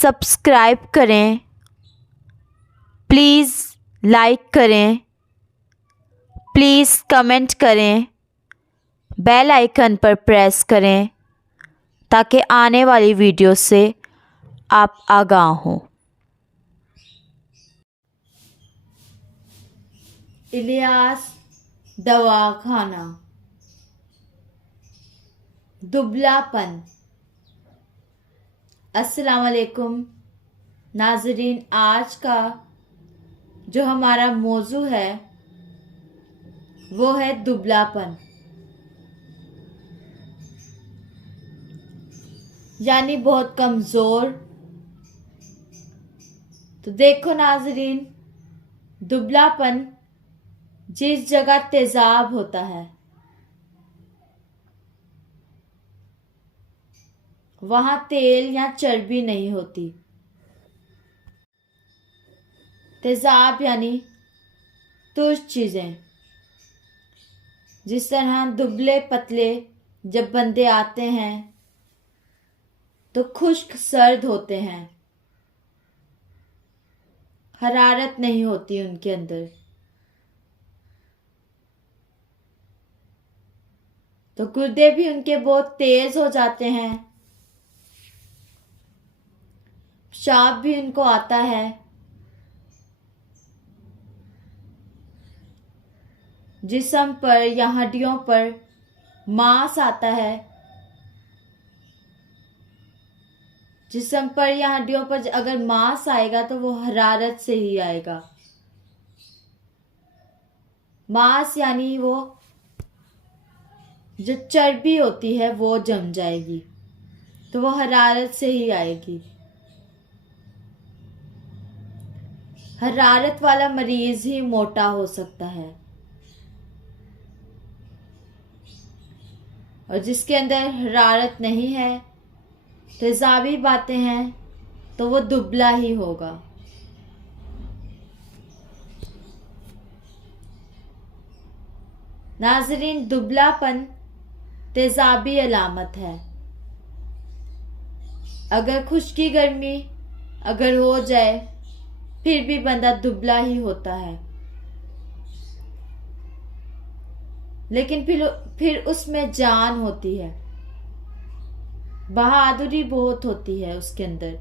Subscribe करें, please like करें, please comment करें, बेल आइकन पर प्रेस करें ताकि आने वाली वीडियो से आप आगाह हों। इलियास दवाखाना। दुबलापन। अस्सलाम वालेकुम नाज़रीन, आज का जो हमारा मौजू है वो है दुबलापन, यानी बहुत कमज़ोर। तो देखो नाज़रीन, दुबलापन जिस जगह तेज़ाब होता है वहाँ तेल या चर्बी नहीं होती। तेज़ाब यानी तुर्श चीज़ें। जिस तरह दुबले पतले जब बंदे आते हैं तो खुश्क सर्द होते हैं, हरारत नहीं होती उनके अंदर। तो गुर्दे भी उनके बहुत तेज हो जाते हैं, पेशाब भी उनको आता है, जिस्म पर या हड्डियों पर मांस आता है। जिस्म पर या हड्डियों पर अगर मांस आएगा तो वो हरारत से ही आएगा। मांस यानी वो जो चर्बी होती है वो जम जाएगी, तो वो हरारत से ही आएगी। हरारत वाला मरीज ही मोटा हो सकता है, और जिसके अंदर हरारत नहीं है, तेजाबी बातें हैं, तो वो दुबला ही होगा। नाज़रीन, दुबलापन तेजाबी अलामत है। अगर खुश्की गर्मी अगर हो जाए फिर भी बंदा दुबला ही होता है, लेकिन फिर उसमें जान होती है, बहादुरी बहुत होती है उसके अंदर।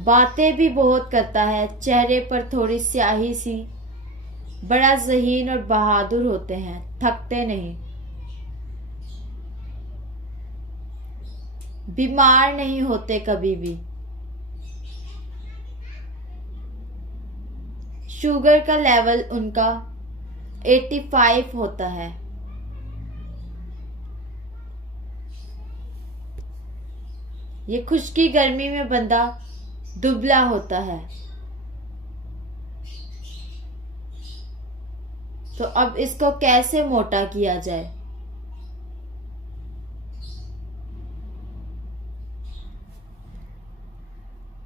बातें भी बहुत करता है, चेहरे पर थोड़ी स्याही सी, बड़ा ज़हीन और बहादुर होते हैं, थकते नहीं, बीमार नहीं होते कभी भी। शुगर का लेवल उनका 85 होता है। ये खुश्की गर्मी में बंदा दुबला होता है। तो अब इसको कैसे मोटा किया जाए?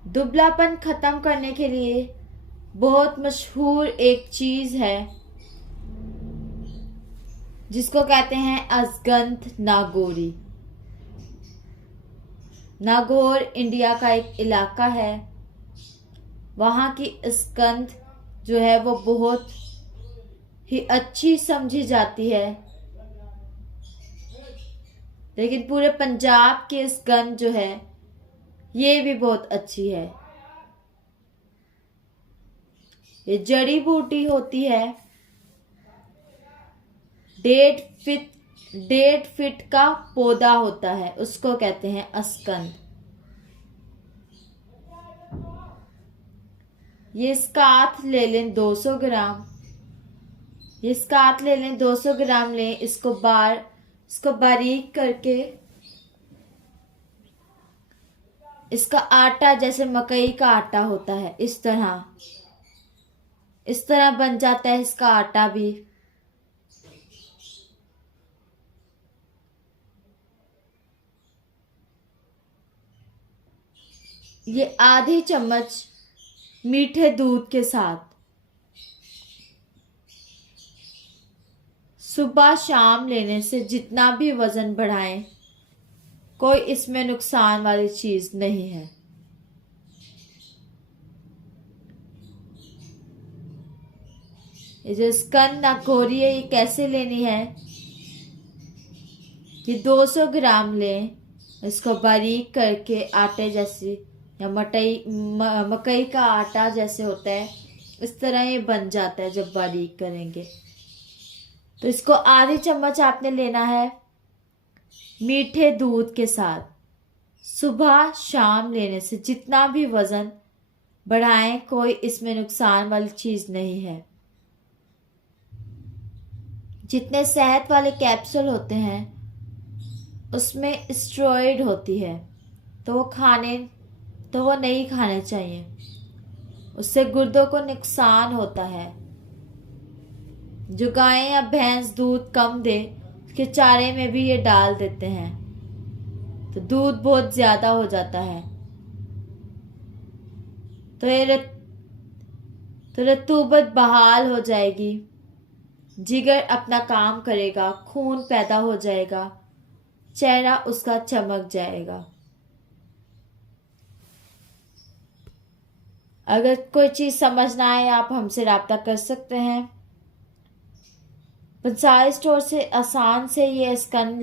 दुबलापन खत्म करने के लिए बहुत मशहूर एक चीज है जिसको कहते हैं अजगंध नागौरी। नागौर इंडिया का एक इलाका है। वहाँ की अजगंध जो है वो बहुत ही अच्छी समझी जाती है, लेकिन पूरे पंजाब की अजगंध जो है ये भी बहुत अच्छी है। ये जड़ी बूटी होती है। 1.5 फीट का पौधा होता है, उसको कहते हैं अस्कंद। ये स्काथ ले लें 200 ग्राम। ये स्काथ ले लें 200 ग्राम लें। इसको बारीक करके इसका आटा जैसे मकई का आटा होता है, इस तरह बन जाता है इसका आटा भी। ये आधी चम्मच मीठे दूध के साथ सुबह शाम लेने से जितना भी वजन बढ़ाएं कोई इसमें नुकसान वाली चीज नहीं है। ये जो स्कंद नागौरी है ये कैसे लेनी है कि 200 ग्राम लें, इसको बारीक करके आटे जैसे या मकई का आटा जैसे होता है इस तरह ये बन जाता है जब बारीक करेंगे। तो इसको आधी चम्मच आपने लेना है मीठे दूध के साथ। सुबह शाम लेने से जितना भी वजन बढ़ाएं कोई इसमें नुकसान वाली चीज नहीं है। जितने सेहत वाले कैप्सूल होते हैं उसमें स्टेरॉइड होती है तो वो नहीं खाने चाहिए, उससे गुर्दों को नुकसान होता है। जो गाय या भैंस दूध कम दे उसके चारे में भी ये डाल देते हैं तो दूध बहुत ज्यादा हो जाता है। तो रतूबत बहाल हो जाएगी, जिगर अपना काम करेगा, खून पैदा हो जाएगा, चेहरा उसका चमक जाएगा। अगर कोई चीज समझना है आप हमसे राब्ता कर सकते हैं। पंसारी स्टोर से आसान से ये स्कंद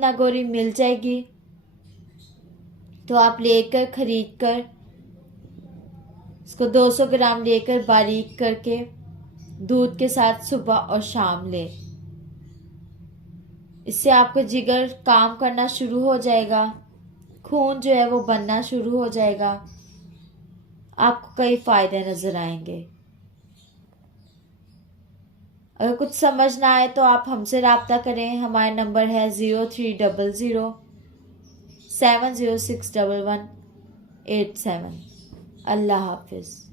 नागौरी मिल जाएगी, तो आप खरीद कर इसको 200 ग्राम लेकर बारीक करके दूध के साथ सुबह और शाम लें। इससे आपका जिगर काम करना शुरू हो जाएगा, खून जो है वो बनना शुरू हो जाएगा, आपको कई फायदे नजर आएंगे। अगर कुछ समझ ना आए तो आप हमसे राब्ता करें। हमारा नंबर है 0300 7061187। अल्लाह हाफिज।